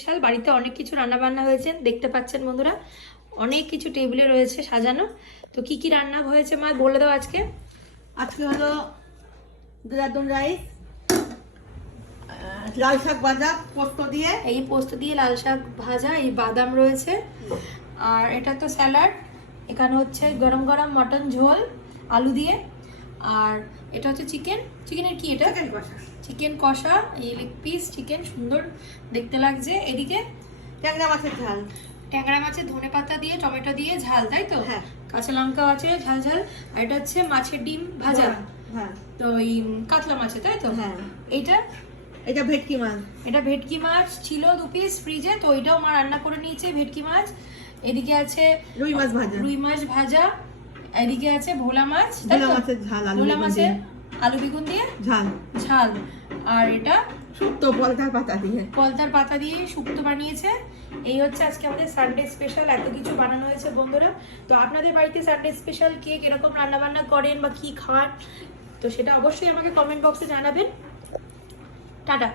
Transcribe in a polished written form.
Special. বাড়িতে অনেক কিছু রান্না বান্না হয়েছে, দেখতে পাচ্ছেন বন্ধুরা, অনেক কিছু টেবিলে রয়েছে সাজানো। তো কি কি রান্না হয়েছে মা বলে দাও আজকে। আজকে হলো দেরাদুন রাইস, লাল শাক ভাজা পোস্ত দিয়ে। এই পোস্ত দিয়ে লাল শাক ভাজা, এই বাদাম রয়েছে, আর এটা তো স্যালাড। এখানে হচ্ছে গরম গরম মটন ঝোল আলু দিয়ে, আর এটা হচ্ছে চিকেনের কি এটা, চিকেন কষা, এই লেগ পিস চিকেন, সুন্দর দেখতে লাগছে। এদিকে ট্যাংরা মাছের ঝাল, ট্যাংরা মাছের ধনে পাতা দিয়ে টমেটো দিয়ে ঝাল, তাই তো? হ্যাঁ। কাঁচা লঙ্কা আছে ঝাল ঝাল। আর এটা হচ্ছে মাছের ডিম ভাজা, হ্যাঁ তো এই কাতলা মাছের, তাই তো? হ্যাঁ। এইটা এটা ভেটকি মাছ, এটা ভেটকি মাছ ছিল 2 পিস ফ্রিজে, তো ওইটাও মা রান্না করে নিয়েছে ভেটকি মাছ। এদিকে আছে রুই মাছ ভাজা, রুই মাছ ভাজা। এদিকে আছে ভোলা মাছ, ভোলা মাছের ঝাল, আলু ভোলা বেগুন মাছের দিয়ে আলু বেগুন দিয়ে ঝাল, ঝাল। আর এটা শুক্তো পলতার পাতা দিয়ে, কলতার পাতা দিয়ে শুক্তো বানিয়েছে। এই হচ্ছে আজকে আমাদের সানডে স্পেশাল, এত কিছু বানানো হয়েছে বন্ধুরা। তো আপনাদের বাড়িতে সানডে স্পেশাল কেক এরকম রান্না বান্না করেন বা কি খান, তো সেটা অবশ্যই আমাকে কমেন্ট বক্সে জানাবেন। টাটা।